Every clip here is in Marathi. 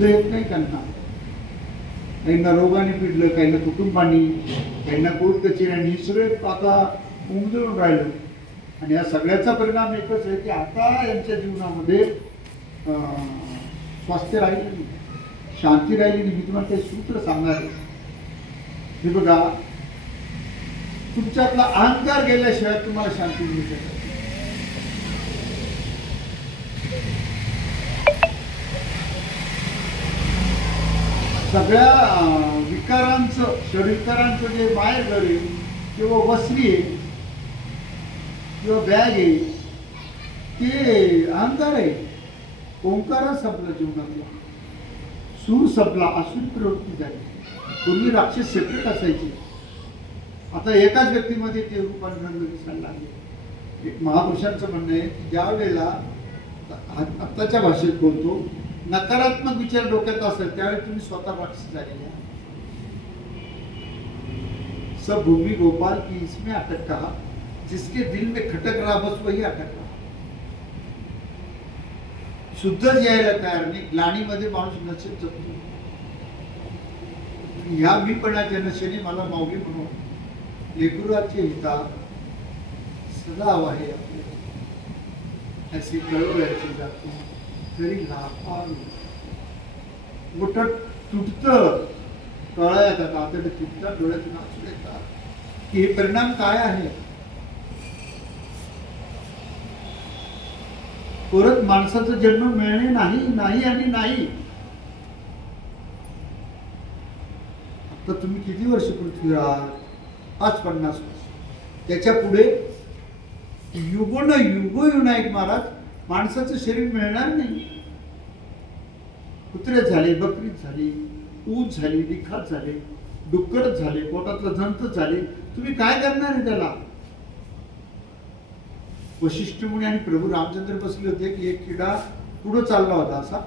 येत नाही त्यांना. काहींना रोगाने पिडलं, काहींना कुटुंबानी, काहींना कोर्ट कचेऱ्यांनी, सगळे आता उमजून राहिलं. आणि या सगळ्याचा परिणाम एकच आहे की आता यांच्या जीवनामध्ये स्वास्थ्य राहिलं नाही, शांती राहिली नाही. मी तुम्हाला ते सूत्र सांगणार आहे. हे बघा, तुमच्यातला अहंकार गेल्याशिवाय तुम्हाला शांती मिळू शकत. सगळ्या विकारांचं, षडविकारांचं जे बाहेर घर आहे किंवा वसरी आहे किंवा बॅग आहे ते अहंकार आहे. ओंकारच संपला जीवनातला, सूर संपला, आसुरी प्रवृत्ती झाली. पूर्वी राक्षस सेपरेट असायची, आता एकाच व्यक्तीमध्ये ते रूपांतरण दिसायला लागले. एक महापुरुषांचं म्हणणं आहे की ज्या वेळेला आत्ताच्या भाषेत बोलतो नकारात्मक विचार डोक्यात असेल त्यावेळी तुम्ही स्वतः राक्षस झालेले. सब भूमि गोपाल की इसमें अटक कहा, जिसके दिल में खटक रहा बस वही अटक रहा. शुद्धच यायला तयार नाही, ग्लानीमध्ये माणूस नशेत जगतो. ह्या मीपणाच्या नशेने मला माऊली म्हणून लेकराचे हिता सदा आहे आपले, अशी कळवळ्याची जाते तरी लाफार मोठ तुटत कळा येतात, आता तुटतात, डोळ्यातून आसू येतात की हे परिणाम काय आहे. परत माणसाचा जन्म मिळणे नाही, नाही आणि नाही. आता तुम्ही किती वर्ष पृथ्वीवर आहात? 50 वर्ष. त्याच्या पुढे युगो न युगो युनाईक महाराज माणसाचं शरीर मिळणार नाही. कुत्रे झाले, बकरी झाली, ऊस झाली, निखात झाले, डुक्कर झाले, पोटातलं जंत झाले, तुम्ही काय करणार आहे त्याला. वशिष्ठ मुनी आणि प्रभू रामचंद्र बसले होते की एक किडा पुढे चालला होता असा,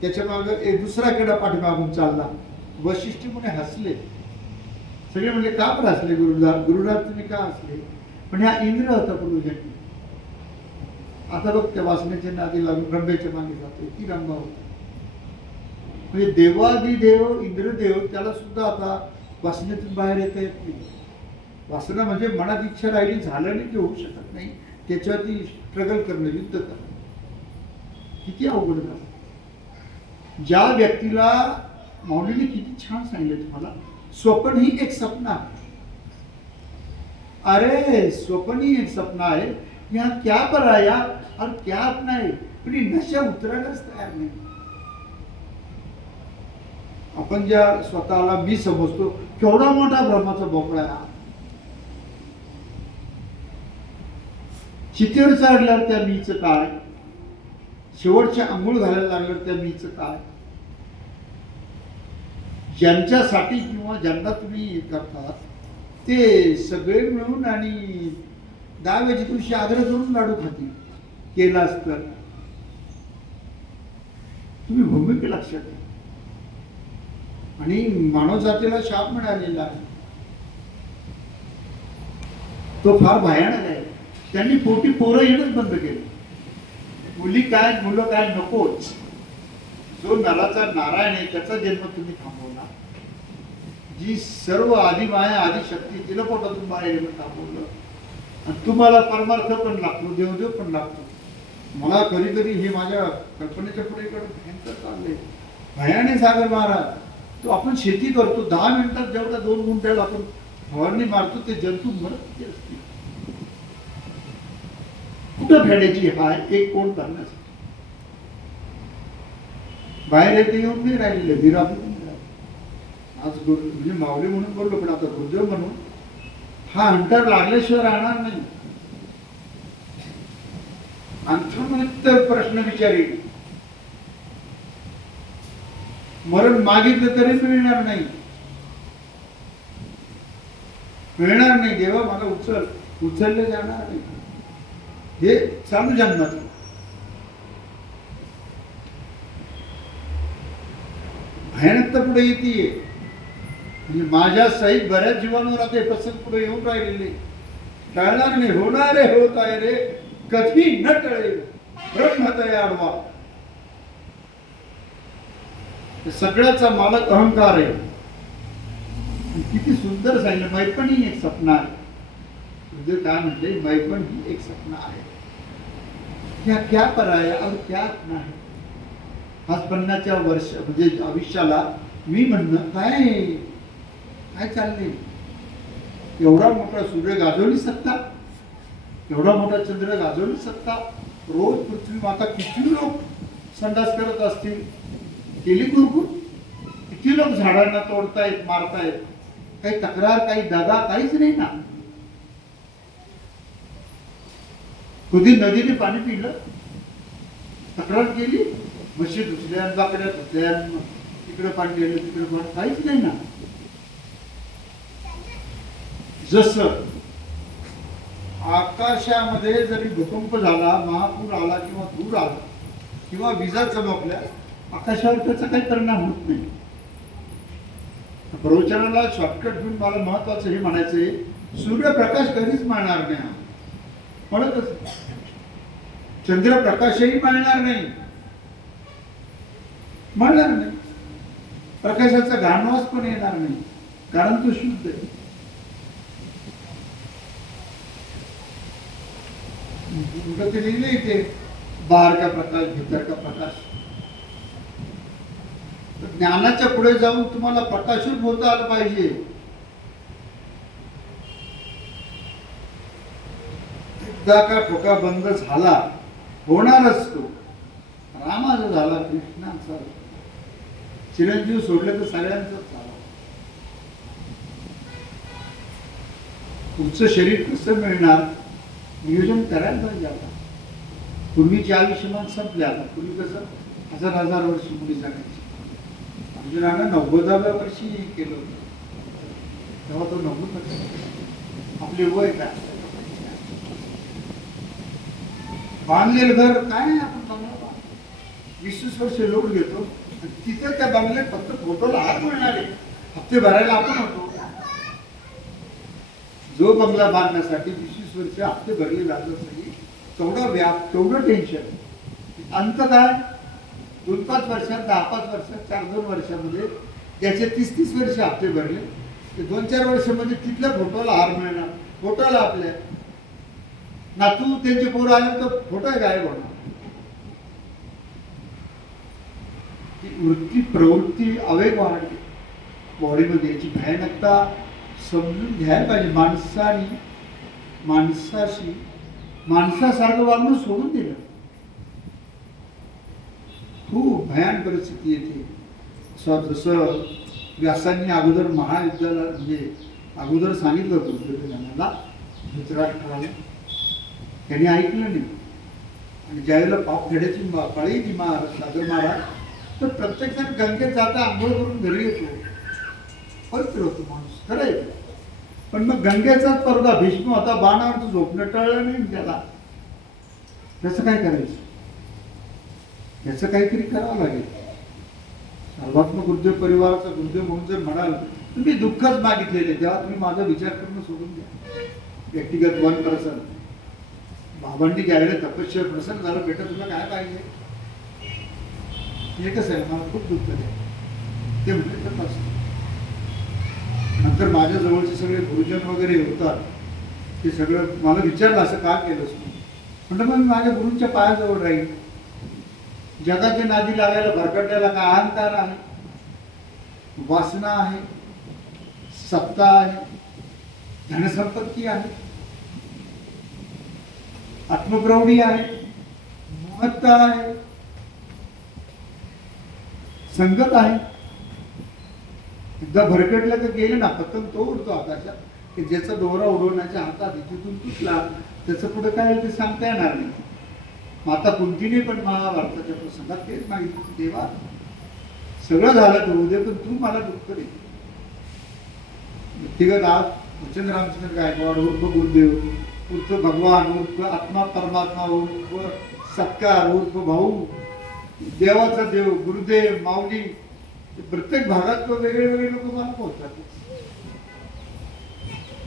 त्याच्या मागे एक दुसरा किडा पाठीमागून चालला. वशिष्ठ मुनी हसले. सगळे म्हणजे का पण हसले गुरुदार, गुरुदार तुम्ही का हसले. पण हा इंद्र होता पूर्वजन्मी. आता बघ त्या वासनेच्या नादी लागून रंभेच्या मागे जातो, ती रंभा होती. म्हणजे देवादिदेव इंद्रदेव त्याला सुद्धा आता वासनेतून बाहेर येता येत नाही. वासना म्हणजे मनात इच्छा राहिली, झालं नाही की होऊ शकत नाही, त्याच्यावरती स्ट्रगल करणं, युद्ध करणं किती अवघड झालं. ज्या व्यक्तीला माऊलीने किती छान सांगितलं तुम्हाला, स्वप्न ही एक सपना है. अरे स्वप्न ही एक सपना है, यहाँ क्या पराया और क्या अपना है, पण नशा उतरायलाच तयार नाही. आपण ज्या स्वतःला मी समजतो केवढा मोठा भ्रमाचा भोपळा आहे. चितेवर चढल्यावर त्या मीचं काय, शेवटच्या अंघोळ घालायला लागल्यावर त्या मीचं काय. ज्यांच्यासाठी किंवा ज्यांना तुम्ही करता ते सगळे मिळून आणि दहाव्याच्या दिवशी आग्रह करून लाडू खातील केला असतं. तुम्ही भूमिका लक्षात घ्या. आणि मानव जातीला शाप मिळालेला आहे, तो फार भयानक आहे. त्यांनी पोटी पोरं येणंच बंद केलं. मुली काय मुलं काय नकोच. जो नराचा नारायण आहे त्याचा जन्म तुम्ही थांबवला. जी सर्व आदि माया आदि शक्ती तिला पोटातून बाहेर येणं थांबवलं. आणि तुम्हाला परमार्थ पण लागतो, देवदेव पण लागतो. मला कधी कधी हे माझ्या कल्पनेच्या पुढेकडे भयंकर चाललंय. भयाने सागर महाराज, तो आपण शेती करतो 10 मिनिटात जेवढा 2 गुंठ्याला आपण फवारणी मारतो ते जंतू मरत असतील. कुठं फेडायची हाय एक कोण करण्यासाठी बाहेर येते येऊन नाही राहिलेलं. विराबून आज म्हणजे माऊली म्हणून बोललो, पण आता गुरुदेव म्हणून हा अंतर लागल्याशिवाय राहणार नाही. अंतर्मुक्त प्रश्न विचारेल, मरण मागितलं तरी मिळणार नाही, मिळणार नाही. देवा मला उचलले जाणार नाही. हे चालू जन्मात भयानकता पुढे येते. म्हणजे माझ्या सहित बऱ्याच जीवांवर आता हे प्रसंग पुढे येऊन राहिलेले. टळणार नाही, होणार आहे, होत आहे रे, कधी न टळेल ब्रह्मतया आडवा. सगळ्याचा मालक अहंकार आहे. किती सुंदर सांगितलं, मैपण ही एक स्वप्न आहे. म्हणजे काय म्हणते, मैपण ही एक स्वप्न आहे. क्या क्या पराया और क्या अपना है. आज 50 वर्ष म्हणजे आयुष्याला मी म्हणणं काय काय चाललंय. एवढा मोठा सूर्य गाजवली सकता, एवढा मोठा चंद्र गाजवली सकता. रोज पृथ्वी माता किती लोक संडास करत असतील, केली कुरकुर. किती लोक झाडांना तोडतायत, मारतायत. काही तक्रार, काही दगा, काहीच नाही ना. कधी नदीने पाणी पिलं, तक्रार केली, म्हशी धुतल्या, बाकड्या धुतल्या, तिकडे पाणी गेलं, तिकडे पाणी, काहीच नाही ना. जसं आकाशामध्ये जरी भूकंप झाला, महापूर आला किंवा पूर आला किंवा विजा चमकल्या, आकाशावर त्याचा काही परिणाम होत नाही. प्रवचनाला शॉर्टकट घेऊन मला महत्वाचं हे म्हणायचंय, सूर्यप्रकाश कधीच मारणार नाही, म्हणतच. चंद्रप्रकाशही मारणार नाही, म्हणणार नाही. प्रकाशाचा घाणवास पण येणार नाही, कारण तो शुद्ध आहे. लिहिले ते बाहेर का प्रकाश, भीतर का प्रकाश. ज्ञानाच्या पुढे जाऊन तुम्हाला प्रकाशित होता आलं पाहिजे. एकदा का ठोका बंद झाला, होणारच तो. रामाचा झाला, कृष्णाचा, चिरंजीव सोडले तर सगळ्यांचाच झाला. पुढचं शरीर कसं मिळणार, नियोजन करायला पाहिजे. आता पूर्वीचे आयुष्यमान संपले. आता पूर्वी कसं 1000 वर्ष मुली जगायची. अर्जुनानं 90व्या वर्षी केलं होतं, तेव्हा तो 90 वर्ष. आपले वय काय, बांधलेलं घर काय, आपण बंगला 20 वर्ष लोड घेतो. तिथं त्या बंगल्यात फक्त फोटोला हात मिळणार आहे, हप्ते भरायला आपण होतो. जो बंगला बांधण्यासाठी 20 वर्ष हप्ते भरले जात नाही, तेवढा व्याप, तेवढं टेन्शन. अंत काय, 2-5 वर्षात, 10-5 वर्षात, 4-2 वर्षामध्ये त्याचे 30-30 वर्ष हप्ते भरले, ते 2-4 वर्षामध्ये तिथल्या फोटोला हार मिळणार. फोटोला आपल्या नातू त्यांचे पोरं आले तर फोटो गायब होणार. वृत्ती, प्रवृत्ती, आवेग वाढले बॉडीमध्ये. याची भयानकता समजून घ्यायला पाहिजे. माणसाशी माणसासारखं वागणं सोडून दिलं. खूप भयान परिस्थिती येते. जसं व्यासांनी अगोदर महायुद्धाला म्हणजे अगोदर सांगितलं होतं दुर्योधनाला, धृतराष्ट्राने, त्यांनी ऐकलं नाही. आणि ज्यावेळेला पाप फेडायची पाळी जी सागर महाराज, तर प्रत्येक जण गंगेत जाता आंघोळ करून घरी येतो, पवित्र होतो माणूस, खरं येतो. पण मग गंगेचाच पर्दा भीष्म होता, बाणावर तो झोपणं टळलं नाही त्याला. त्याचं काय करायचं, याचं काहीतरी करावं लागेल. सर्वात्मक गुरुदेव परिवाराचा गुरुदेव म्हणून जर म्हणाल, तुम्ही दुःखच मागितलेले, तेव्हा तुम्ही माझा विचार करणं सोडून द्या. व्यक्तिगत 1 पर्सन बाबांनी ज्यावेळेला तपस्या प्रसन्न झालं, बेटा तुला काय पाहिजे, हे कसं आहे, मला खूप दुःख आहे, ते म्हटले तर असं. नंतर माझ्या जवळचे सगळे गुरुजन वगैरे होतात, ते सगळं मला विचारलं असं का केलंस तू. म्हटलं मग मी माझ्या गुरूंच्या पायाजवळ राहील. जगाच्या नादी लागायला भरकटल्याला का अहंकार आहे, वासना आहे, सत्ता आहे, धनसंपत्ती आहे, आत्मप्रौढी आहे, महत्ता आहे, संगत आहे. एकदा भरकटलं तर गेलं ना, पतंग तो उडतो आकाशात, की ज्याचा दोरा उडवण्याच्या हातात तिथून तुटला, त्याचं पुढे काय ते सांगता येणार नाही. माता कुंतीने पण महाभारताच्या प्रसंगात तेच मागितलं, देवा सगळं झालं तर उद्या, पण तू मला दुःख दे. व्यक्तिगत आज वचन रामचंद्र गायकवाड उर्फ गुरुदेव, उर्फ भगवान, उर्फ आत्मा परमात्मा, उर्फ सत्कार, उर्फ भाऊ, देवाचा देव, गुरुदेव, माऊली, प्रत्येक भागात वेगळे वेगळे लोक मला पोहोचतात.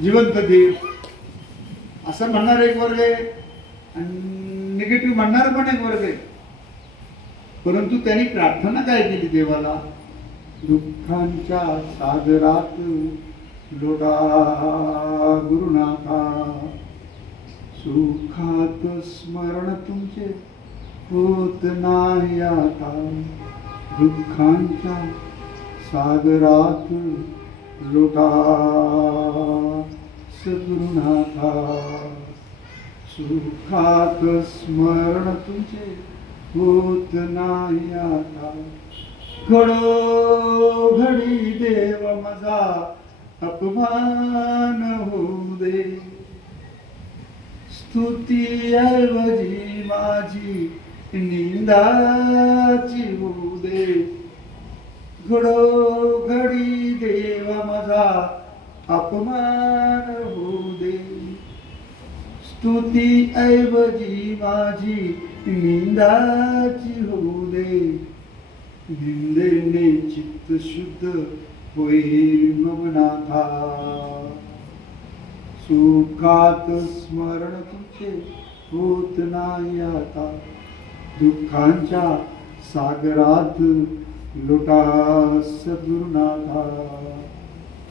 जिवंत देव असं म्हणणार एक वर्ग आहे, आणि निगेटिव्ह म्हणणार पण एक वर्ग आहे. परंतु त्यांनी प्रार्थना काय केली देवाला, दुःखांच्या सागरात लोटा गुरुनाथा, सुखात स्मरण तुमचे होत नाही आता. दुःखांच्या सागरात लोटा सद्गुरुनाथा, सुखात स्मरण तुमचे होत नाही आता. घडोघडी देव माझा अपमान होऊ दे, स्तुती ऐवजी माझी निंदाची होऊ दे. घडोघडी देव माझा अपमान होऊ दे, स्तुती ऐवजी माझी निंदाची होऊ दे. निंदेने चित्त शुद्ध होईल ममनाथा, सुखात स्मरण तुमचे होत नाही आता. दुःखांच्या सागरात लोटा सद्गुरुनाथा,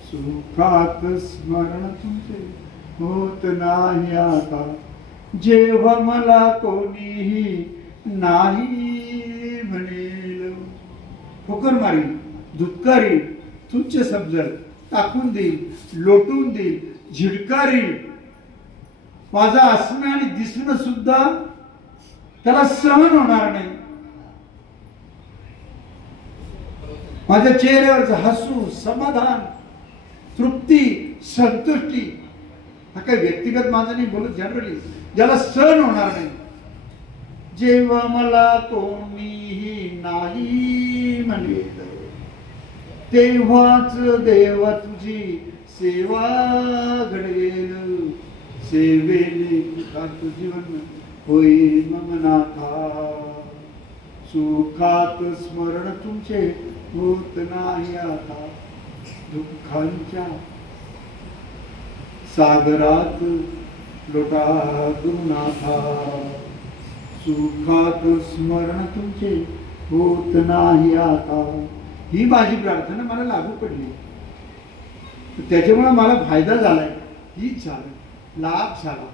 सुखात स्मरण तुमचे होत नाही आता. जेव्हा मला कोणीही नाही म्हणेल, ठोकर मारील, धुतकारील, तुच्छ समजल, टाकून देईल, लोटून देईल, झिडकारील, माझा असणं आणि दिसणं सुद्धा त्याला सहन होणार नाही. माझ्या चेहऱ्यावरचं हसू, समाधान, तृप्ती, संतुष्टी, हा काही व्यक्तिगत माझं नाही बोलत, जनरली ज्याला सहन होणार नाही. जेव्हा मला कोणीही नाही म्हणेल, तेव्हाच देवा तुझी सेवा घडेल. सेवेने सुखात जीवन होईल ममनाथा, सुखात स्मरण तुमचे होत नाही आता. दुःखांच्या सागरात लोटा गुरुनाथा, सुखात स्मरण तुमचे होत नाही आता. ही माझी प्रार्थना मला लागू पडली, त्याच्यामुळे मला फायदा झालाय, हीच झालं, लाभ झाला.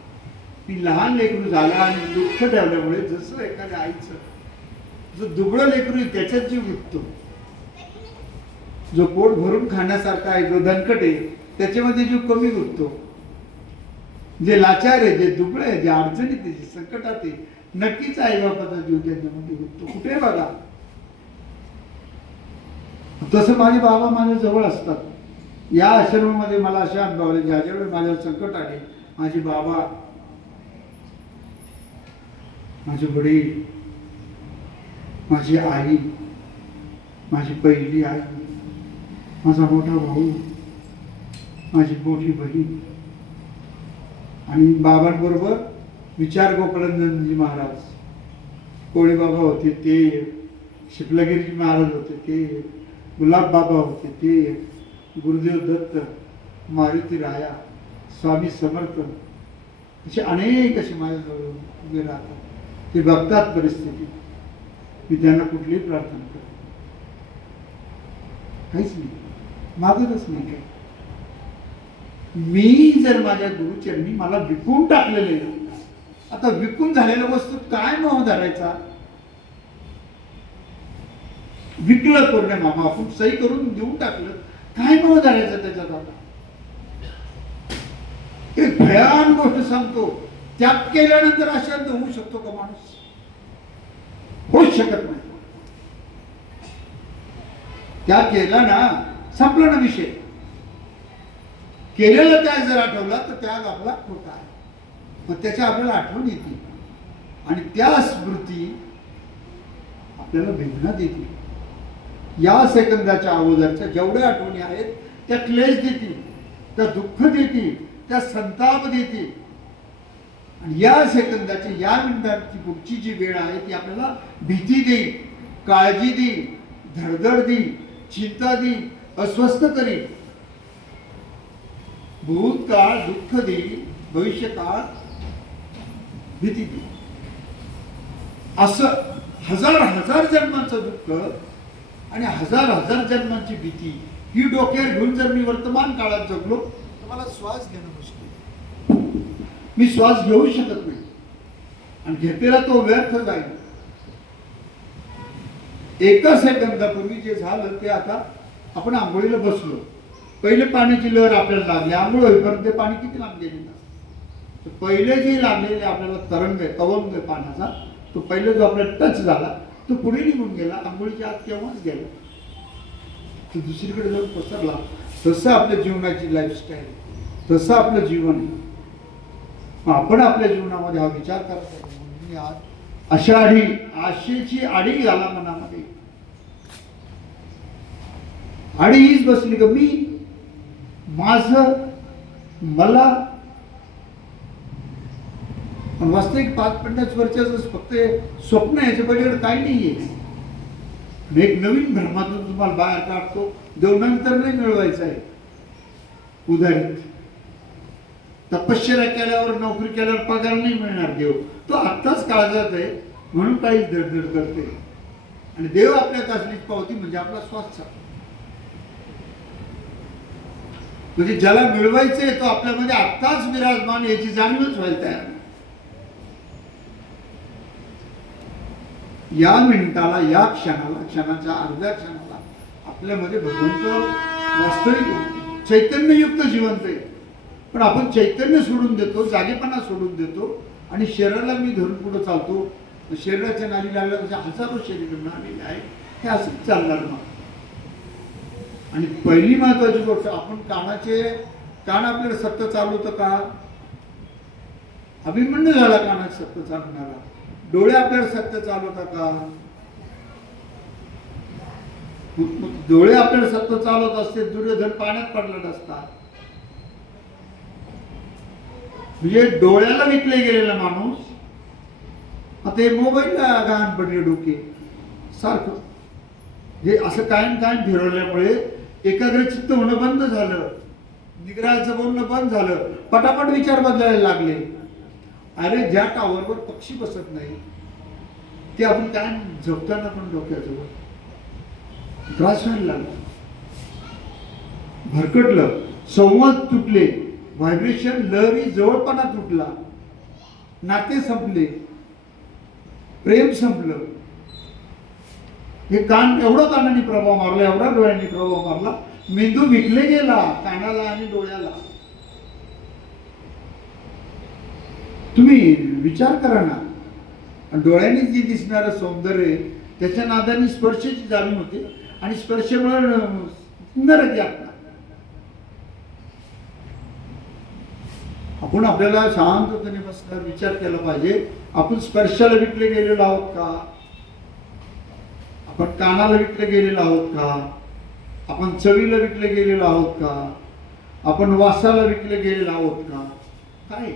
ती लहान लेकरू झाला आणि दुःख ठेवल्यामुळे जसं एखाद्या आईचं जो दुबळं लेकरू आहे त्याच्यात जीव गुंततो, जो पोट भरून खाण्यासारखा आहे, जो दणकट आहे त्याच्यामध्ये जीव कमी गुंततो. जे लाचार आहे, जे दुबळे आहे, जे अडचणीत आहे, जे संकटात आहे, नक्कीच आई बापाचा जीव त्यांच्यामध्ये गुंततो. कुठे बघा, तसं माझे बाबा माझ्या जवळ असतात. या आश्रमामध्ये मला असे अनुभव आले, ज्या ज्यावेळी माझ्यावर संकट आले, माझे बाबा, माझे वडील, माझी आई, माझी पहिली आई, माझा मोठा भाऊ, माझी मोठी बहीण आणि बाबांबरोबर विचार गोपाळानंदजी महाराज, कोळी बाबा होते ते, शिपलागिरीजी महाराज होते ते, गुलाब बाबा होते ते, गुरुदेव दत्त, मारुती राया, स्वामी समर्थ, असे अनेक असे माझ्याजवळ उभे राहतात. ते बघतात परिस्थिती, मी त्यांना कुठलीही प्रार्थना करतो, काहीच नाही, मागतच नाही काही. मी जर माझ्या गुरुचरणी मला विकून टाकलेले, आता विकून झालेल्या वस्तू काय मोह धरायचा? विकलं कोरड्या मामा, आपण सही करून देऊन टाकलं, काय मोह धरायचं त्याच्यात? आता एक भयान गोष्ट सांगतो, त्याग केल्यानंतर अशांत होऊ शकतो का माणूस? होऊच शकत नाही. त्याग केला ना, संपला ना विषय. केलेला त्याग जर आठवला तर त्याग आपला खोटा आहे, मग त्याच्या आपल्याला आठवण येते आणि त्या स्मृती आपल्याला वेदना देतील. या सेकंदाच्या अगोदरच्या जेवढ्या आठवणी आहेत त्या क्लेश देतील, त्या दुःख देतील, त्या संताप देतील. आणि या सेकंदाची, या मिनिटाची पुढची जी वेळ आहे ती आपल्याला भीती देईल, काळजी देईल, धडधड देईल, चिंता देईल, अस्वस्थ करेल. भूतकाळ दुःख देईल, भविष्यकाळ भीती देईल. असं हजार हजार जन्मांचं दुःख आणि हजार हजार जन्मांची भीती ही डोक्यावर घेऊन जर मी वर्तमान काळात जगलो तर मला श्वास घेणं मुश्किल. मी श्वास घेऊ शकत नाही आणि घेतलेला तो व्यर्थ जाईल. एका सेकंदापूर्वी जे झालं ते आता आपण आंघोळीला बसलो, पहिले पाण्याची लहर आपल्याला लागली, आंघोळ होईपर्यंत ते पाणी किती लांब गेलेलं. तर पहिले जे लागलेले आपल्याला तरंग आहे, तवंग आहे पाण्याचा, तो पहिले जो आपल्याला टच झाला तो पुढे निघून गेला, आंघोळीच्या आत केव्हाच गेला, तो दुसरीकडे जाऊन पसरला. तसं आपल्या जीवनाची लाईफस्टाईल, तसं आपलं जीवन आहे. आपण आपल्या जीवनामध्ये हा विचार करत आहे म्हणून आज आशेची आडी घाला मनामध्ये. आडी हीच बसली का मी, माझं, मला. वास्तविक 5-50 वर्षाचं फक्त स्वप्न आहे, याच्या पलीकडे काही नाहीये. एक नवीन भ्रमातून तुम्हाला बाहेर काढतो. देव नंतर नाही मिळवायचा आहे उदाहरित. तपश्चर्या केल्यावर, नोकरी केल्यावर पगार नाही मिळणार देव, तो आत्ताच काळजात आहे म्हणून काहीच धडधड करते. आणि देव आपल्या कासनीच पावती म्हणजे आपला श्वास. म्हणजे ज्याला मिळवायचंय तो आपल्यामध्ये आत्ताच विराजमान, याची जाणीवच व्हायला तयार. या मिनिटाला, या क्षणाला, क्षणाच्या अर्ध्या क्षणाला आपल्यामध्ये भगवंत वास्तविक चैतन्ययुक्त जिवंत आहे. पण आपण चैतन्य सोडून देतो, जागेपणा सोडून देतो आणि शरीराला मी धरून पुढे चालतो. शरीराच्या नाली लागल्या हजारो शरीर आलेले आहे, हे असंच चालणार मग. आणि पहिली महत्वाची गोष्ट, आपण कान आपल्याला सत्य चालवतं का? अभिमन्यू झाला कानात सत्य चालवणारा. डोळे आपल्याला सत्य चालवतात का? डोळे आपल्याला सत्य चालवत असते, दुर्योधन पाण्यात पडला नसता. म्हणजे डोळ्याला विकले गेलेला माणूस आता हे मोबाईलला घाण पडले डोके सारखं. हे असं कायम फिरवल्यामुळे एकाग्रचित्त होणं बंद झालं, निग्रहाचं बोलणं बंद झालं, पटापट विचार बदलायला लागले. अरे ज्या टावरवर पक्षी बसत नाही ते आपण काय झोपताना पण डोक्याजवळ त्रास व्हायला लागला, भरकटलं, संवाद तुटले, व्हायब्रेशन लहरी जवळपणा तुटला, नाते संपले, प्रेम संपलं. हे कान एवढा कानाने प्रभाव मारला, एवढा डोळ्यांनी प्रभाव मारला, मेंदू विकले गेला कानाला आणि डोळ्याला. तुम्ही विचार करा ना, डोळ्यांनी जी दिसणारं सौंदर्य त्याच्या नादाने स्पर्शाची जाणीव होते आणि स्पर्शामुळे सुंदर आपला. आपण आपल्याला शांततेने बसल्यावर विचार केला पाहिजे, आपण स्पर्शाला विकले गेलेलो आहोत का? आपण कानाला विकले गेलेलो आहोत का? आपण चवीला विकले गेलेलो आहोत का? आपण वासाला विकले गेलेलो आहोत का? काय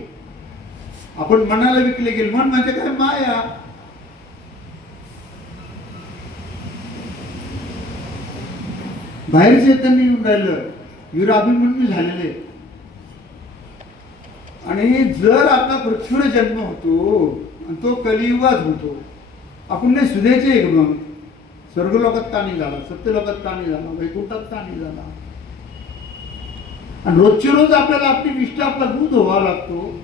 आपण मनाला विकले गेले? मन म्हणजे काय? माया. बाहेर चैतन्य येऊन राहिलं, वीर अभिमन्यू झालेले. आणि जर आपला पृथ्वीवर जन्म होतो आणि तो कलियुगात होतो, आपण नाही सुधेचे एक मग स्वर्गलोकात का नाही झाला, सत्यलोकात का नाही झाला, वैकुंठात का नाही झाला? आणि रोजचे रोज आपल्याला आपली निष्ठा, आपला दूध व्हावा लागतो.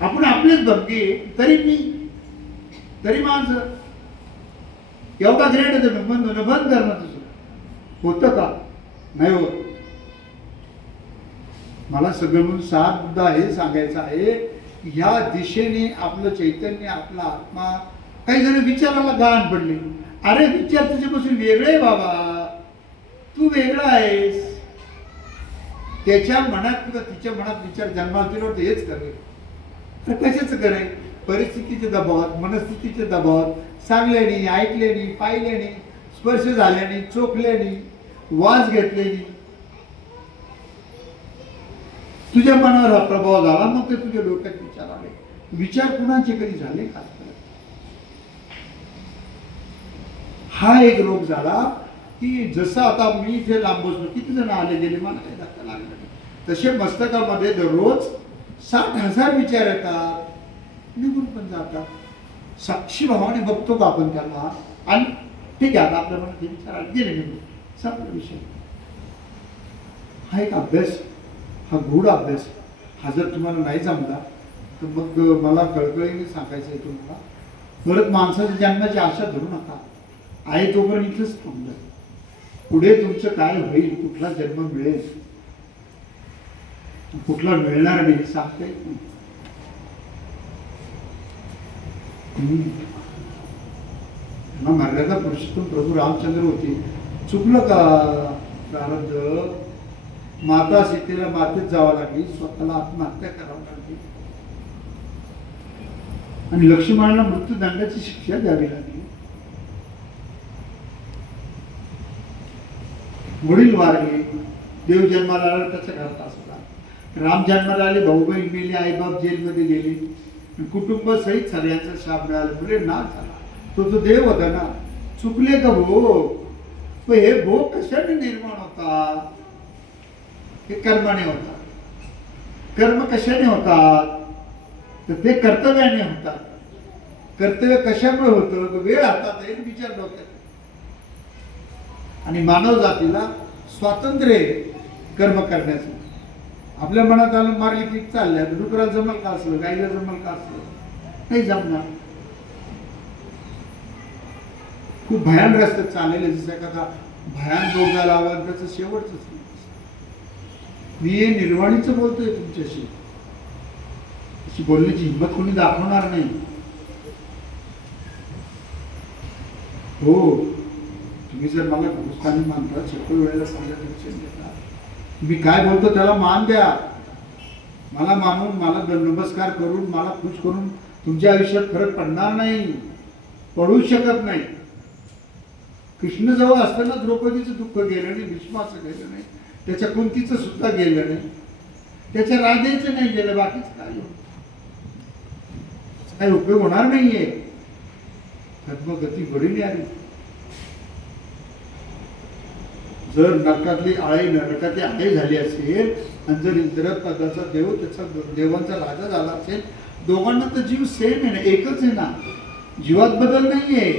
आपण आपलेच धमके, तरी मी, तरी माझं एवढा ग्रेट आहे बंद करणं तुझं होतं का? नाही होत. मला सगळं म्हणून सात मुद्दा हे सांगायचं आहे, या दिशेने आपलं चैतन्य, आपला आत्मा. काही जण विचाराला गाण पडले, अरे विचार तुझ्यापासून वेगळे बाबा, तू वेगळा आहेस. त्याच्या मनात किंवा तिच्या मनात विचार जन्माला दिला होतं हेच करेल. तर कशाच करेल? परिस्थितीच्या दबावात, मनस्थितीच्या दबावात, सांगल्याने, ऐकल्याने, पाहिल्याने, स्पर्श झाल्याने, चोखल्याने, वास घेतल्याने तुझ्या मनावर हा प्रभाव झाला. मग ते तुझ्या डोक्यात विचार आले. विचार कुणाचे कधी झाले का? हा एक रोग झाला की जसं आता मी इथे लांब बसलो, किती जण आले गेले, मला काही धक्का लागला नाही. तसे मस्तकामध्ये दररोज 60,000 विचार येतात, निघून पण जातात. साक्षी भावाने बघतो का आपण त्याला? आणि ठीक आहे, आता आपल्या मनात हे विचार गेले नाही, संपला विषय. हा एक अभ्यास, हा गूढ अभ्यास, हा जर तुम्हाला नाही जमला तर मग मला कळकळीने सांगायचं आहे तुम्हाला, परत माणसाच्या जन्माची आशा धरू नका. आहे तोपर्यंत इथंच थांबलं. पुढे तुमचं काय होईल, कुठला जन्म मिळेल, कुठला मिळणार नाही सांगता येत नाही. मर्यादा पुरुषोत्तम प्रभू रामचंद्र होते, चुकलं का प्रारब्ध? माता सीतेला मातेत जावं लागली, स्वतःला आत्महत्या करावं लागली, आणि लक्ष्मणाला मृत्यूदंडाची शिक्षा द्यावी लागली. वडील वारले, देव जन्माला आला त्याच्या घरात असला, राम जन्माला आले, भाऊ बहीण मेली, आईबाप जेलमध्ये गेले, कुटुंब सहित सगळ्यांचा शाप मिळाला, मुले नाश झाला. तो देव होता ना. चुकले का भोग? पण हे भोग कशाने निर्माण होतात? हे कर्माने होतात. कर्म कशाने होतात? तर ते कर्तव्याने होतात. कर्तव्य कशामुळे होतं? वेळ हातात आहे, विचार डोक्यात. आणि मानव जातीला स्वातंत्र्य कर्म करण्याचं. आपल्या मनात आलं मारली की चालल्या, डुकराला जमल का असलं, गाईला जमल का असलं, नाही जमणार. खूप भयान रस्त्यात चाललेले, जसं एखादा भयान रोग झाला त्याचं शेवटच. मी निर्वाणीचं बोलतोय तुमच्याशी, अशी बोलण्याची हिंमत कोणी दाखवणार नाही. हो, तुम्ही जर मला गुरुस्थानी मानता, शेकडो वेळेला सांगितलं देता, मी काय बोलतो त्याला मान द्या. मला मानून, मला नमस्कार करून, मला खुश करून तुमच्या आयुष्यात फरक पडणार नाही, पडू शकत नाही. कृष्ण जवळ असताना द्रौपदीचं दुःख गेलं नाही, भीष्माचं गेलं नाही, त्याच्या कुंतीचं सुद्धा गेलं नाही, त्याच्या राधेचं नाही गेलं, बाकीच काही उपयोग होणार नाहीये. पद्मगती घडली आली. जर नरकातली आळे झाली असेल, आणि जर इंद्रपदाचा देव त्याचा देवांचा राजा झाला असेल, दोघांना तर जीव सेम आहे ना, एकच आहे ना, जीवात बदल नाहीये.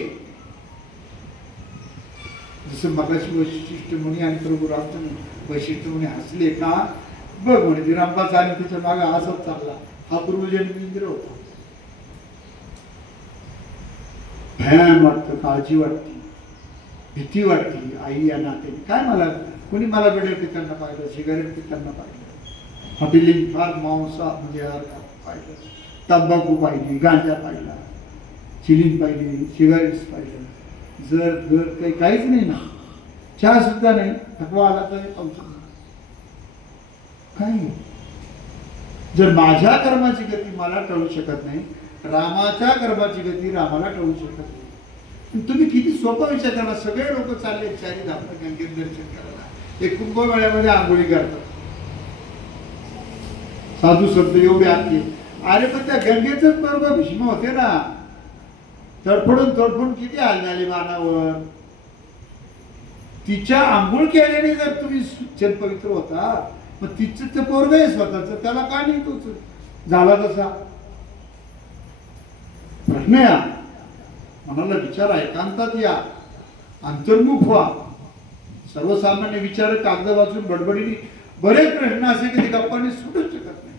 जसं मगाशी वैशिष्ट्य मुनी आणि प्रभू रामचंद्र वैशिष्ट्य मुनी हसले का, बघ म्हणे विरांबाचा आणि त्याच्या मागे हसत चालला, हा पूर्वजन्मी इंद्र होता. भयान वाटतं, काळजी वाटते, भीती वाटते. आई या नात्याने काय, मला कोणी मला बेडे पिताना पाहिलं, सिगारेट पिताना पाहिलं, हॉटेलिंग फार मांसा म्हणजे पाहिलं, तंबाखू पाहिली, गांजा पाहिला, चिलिंग पाहिली, सिगारेट्स पाहिलं, जर घर काही काहीच नाही ना, चहा सुद्धा नाही, थकवा आला तर औषध काही. जर माझ्या कर्माची गती मला टळू शकत नाही, रामाच्या कर्माची गती रामाला टळू शकत नाही. तुम्ही किती सोपा विचार करा. सगळे लोक चालले चारी धाम गंगेत दर्शन करायला, एक कुंभमेळ्यामध्ये आंघोळी करतात, साधू संत एवढे आले. अरे पण त्या गंगेच बरोबर भीष्म होते ना, तडफडून किती हाल झाले मानावर. तिच्या आंघोळ केल्याने जर तुम्ही स्वच्छ पवित्र होता, मग तिचं ते पोरग आहे स्वतःच, त्याला का नाही तोच झाला तसा प्रश्न या. मनाला विचारा, एकांतात या, अंतर्मुख व्हा. सर्वसामान्य विचार कागद वाचून बडबडीने बरेच प्रश्न असे की ते गप्पाने सुटूच शकत नाही.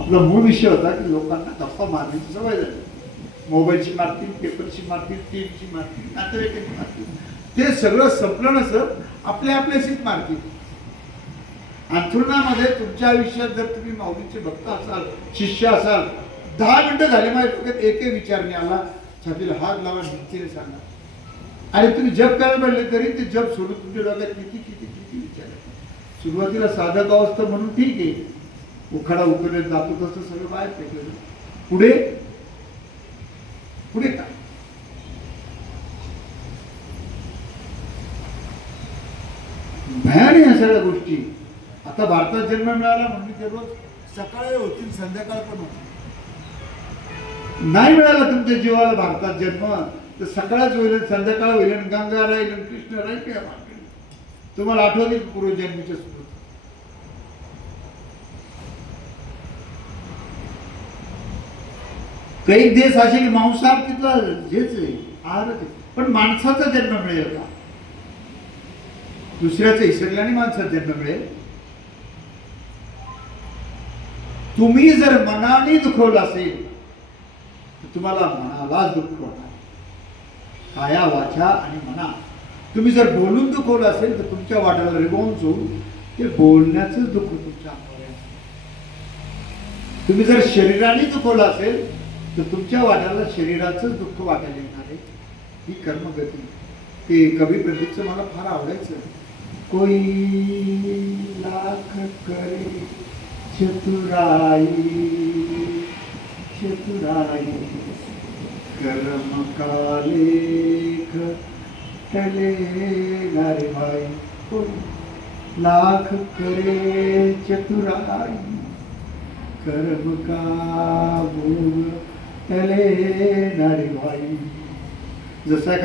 आपला मूळ विषय होता की लोकांना गप्पा मारण्याची सवय झाली. मोबाईलची मारतील, पेपरची मारतील, टीव्हीची मारतील, नातेवाईकांची मारतील. ते सगळं संपलं ना सर, आपल्याशीच मारतील. अंथरुणामध्ये तुमच्या आयुष्यात जर तुम्ही माऊलीचे भक्त असाल, शिष्य असाल, 10 मिनिटं झाले माझ्या डोक्यात एकही विचार नाही आला, छातीला हात लावा, हिमतीने सांगा. आणि तुम्ही जप करायला पडले तरी ते जप सोडून तुमच्या डोक्यात किती किती किती विचार आहेत. सुरुवातीला साधक अवस्था म्हणून ठीक आहे, उखाडा उकरत जातो तसं सगळं बाहेर फेकलं. पुढे पुढे काय? भयान या सगळ्या गोष्टी. आता भारतात जन्म मिळाला म्हणजे ते रोज सकाळी होतील, संध्याकाळ पण होतील. नाही मिळाला तुमच्या जीवाला भारतात जन्म तर सकाळच होईल, संध्याकाळ होईल, गंगा राहील, कृष्ण राहील, काय तुम्हाला आठवतील पूर्वजन्मीच्या स्मृती. काही देश असे की मांसाहार तिथला हेच आहे, आहारच आहे. पण माणसाचा जन्म मिळेल का? दुसऱ्याचं इसरल्याने माणसाचा जन्म मिळेल? तुम्ही जर मनाने दुखवलं असेल तर तुम्हाला मनालाच दुःख होणार. काया वाचा आणि मना. तुम्ही जर बोलून दुखवलं असेल तर तुमच्या वाट्याला रिबाउंड होऊन ते बोलण्याचं दुःख तुमच्या अंगावर येणार. तुम्ही जर शरीराने दुखवलं असेल तर तुमच्या वाट्याला शरीराचं दुःख वाटायला येणार आहे. ही कर्मगती. ते कवी प्रदीपचं मला फार आवडायचं. कोई लाख करे चतुराई चतुराई कर्म का लेख टले नारे भाई. कोई लाख करे चतुराई कर्म का भोग टले नारे भाई. जसा